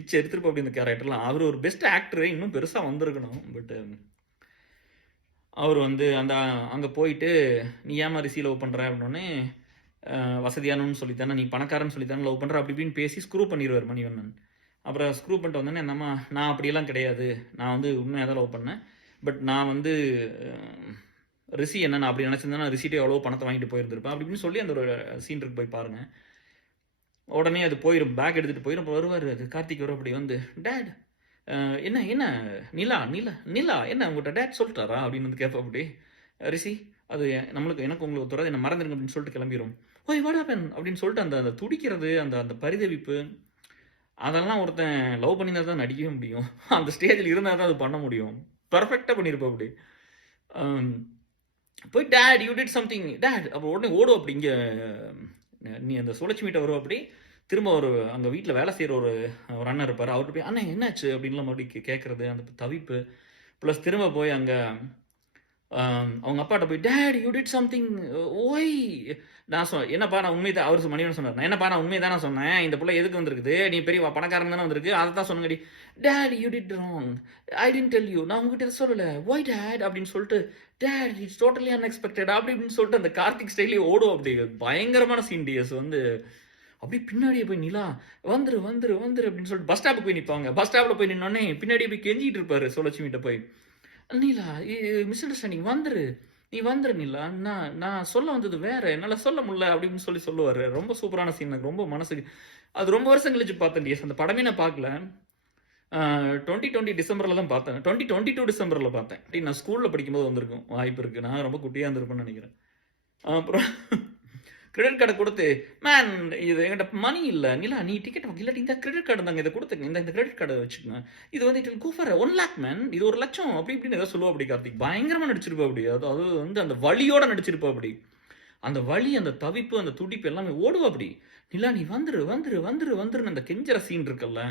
பிச்சை எடுத்துருப்பா அப்படி இந்த கேரக்டர்லாம். அவர் ஒரு பெஸ்ட் ஆக்டரு, இன்னும் பெருசா வந்திருக்கணும். பட் அவர் வந்து அந்த அங்க போயிட்டு, "நீ ஏம்மா ரிஷி லவ் பண்ற?" அப்படின்னோனே, வசதியானவன்னு சொல்லி தானே, நீ பணக்காரன்னு சொல்லி தானே லவ் பண்ற, அப்படி இப்படின்னு பேசி ஸ்க்ரூ பண்ணிருவாரு மணிவண்ணன். அப்புறம் ஸ்க்ரூ பண்ணிட்டு வந்தோனே, அந்த அம்மா, "நான் அப்படியெல்லாம் கிடையாது. நான் வந்து உண்மையா தான் லவ் பண்ணேன். பட் நான் வந்து ரிஷி என்ன நான் அப்படி நினைச்சிருந்தேன்னா ரிஷிட்டே எவ்வளோ பணத்தை வாங்கிட்டு போயிருந்திருப்பேன்." அப்படி இப்படின்னு சொல்லி அந்த ஒரு சீன் இருக்கு, போய் பாருங்க. உடனே அது போயிடும், பேக் எடுத்துட்டு போயிடும். அப்போ வருவார் அது கார்த்திக் வரும், அப்படி வந்து, "டேட் என்ன என்ன நிலா நிலா நிலா என்ன உங்கள்கிட்ட டேட் சொல்லிட்டாரா?" அப்படின்னு வந்து கேட்பா. அப்படி ரிஷி அது எனக்கு உங்களுக்கு ஒத்துறாது, என்ன மறந்துருங்க அப்படின்னு சொல்லிட்டு கிளம்பிடும். ஓய் வாட் ஹேப்பன் அப்படின்னு சொல்லிட்டு அந்த அந்த துடிக்கிறது, அந்த அந்த பரிதவிப்பு, அதெல்லாம் ஒருத்தன் லவ் பண்ணியிருந்தா தான் நடிக்கவே முடியும். அந்த ஸ்டேஜில் இருந்தால் தான் அது பண்ண முடியும். பெர்ஃபெக்டாக பண்ணியிருப்பா அப்படி. போய் date you did something date, அப்போ உடனே ஓடும் அப்படி. இங்கே நீ அந்த சுழற்சிமிட்ட வரும் அப்படி. திரும்ப ஒரு அங்கே வீட்டில் வேலை செய்கிற ஒரு அண்ணன் இருப்பார், அவர்கிட்ட போய் அண்ணன் என்னாச்சு அப்படின்லாம் மறுபடியும் கேட்குறது, அந்த தவிப்பு. ப்ளஸ் திரும்ப போய் அங்கே அவங்க அப்பாட்ட போய் டேட் யூ டிட் சம்திங் ஓய், நான் என்னப்பா நான் உண்மை தான், அவர் மணிவன் சொன்னார், நான் என்னப்பா நான் உண்மை தானே சொன்னேன், இந்த பிள்ளை எதுக்கு வந்திருக்குது, நீ பெரிய பணக்காரன் தானே வந்திருக்கு, அதை தான் சொன்னங்கடி. That you did wrong, I didn't tell you, நான் உங்ககிட்ட சொல்லலை, ஒய் டேட் அப்படின்னு சொல்லிட்டு, டேட் இட்ஸ் டோட்டலி அன்எக்ஸ்பெக்டட் அப்படி இப்படின்னு சொல்லிட்டு அந்த கார்த்திக் ஸ்டைலே ஓடும். அப்படி பயங்கரமான சீன் டிஎஸ் வந்து. அப்படியே பின்னாடியே போய் நிலா வந்துரு வந்துரு வந்துரு அப்படின்னு சொல்லிட்டு பஸ் ஸ்டாப்புக்கு போய் நிற்பாங்க. பஸ் ஸ்டாப்பில் போய் நின்னோடனே பின்னாடியே போய் கெஞ்சிட்டு இருப்பாரு சுழற்சிமிட்ட போய், நீலா மிஸ் அண்டர்ஸ்டாண்டிங் வந்துரு, நீ வந்துரு நிலா, நான் சொல்ல வந்தது வேற, என்னால் சொல்ல முடியல அப்படின்னு சொல்லுவார். ரொம்ப சூப்பரான சீன், எனக்கு ரொம்ப மனசுக்கு. அது ரொம்ப வருஷம் கழிச்சு பார்த்தேன் டிஎஸ், அந்த படமே நான் பார்க்கல. 2020 டிசம்பரில் தான் பார்த்தேன், 2022 டிசம்பரில் பார்த்தேன். நான் ஸ்கூலில் படிக்கும்போது வந்திருக்கும் வாய்ப்பு இருக்குது, நான் ரொம்ப குட்டியாக இருந்திருப்பேன்னு நினைக்கிறேன். அப்புறம் கிரெடிட் கார்டை கொடுத்து, மேன் இது என்கிட்ட மணி இல்லை நிலா, நீ டிக்கெட் இல்லாட்டி இந்த கிரெடிட் கார்டு தாங்க, இதை கொடுத்துங்க, இந்த கிரெடிட் கார்டை வச்சுக்கோங்க, இது வந்து it go for 1 lakh man, இது 1 லட்சம் அப்படி இப்படின்னு ஏதோ சொல்லுவா அப்படி. கார்த்திக் பயங்கரமாக நடிச்சிருப்பா அப்படி. அது வந்து அந்த வலியோட நடிச்சிருப்பா அப்படி. அந்த வலி, அந்த தவிப்பு, அந்த துடிப்பு எல்லாமே ஓடுவா அப்படி. நிலா நீ வந்துரு வந்துரு வந்துரு வந்துருன்னு அந்த கெஞ்சற சீன் இருக்குல்ல,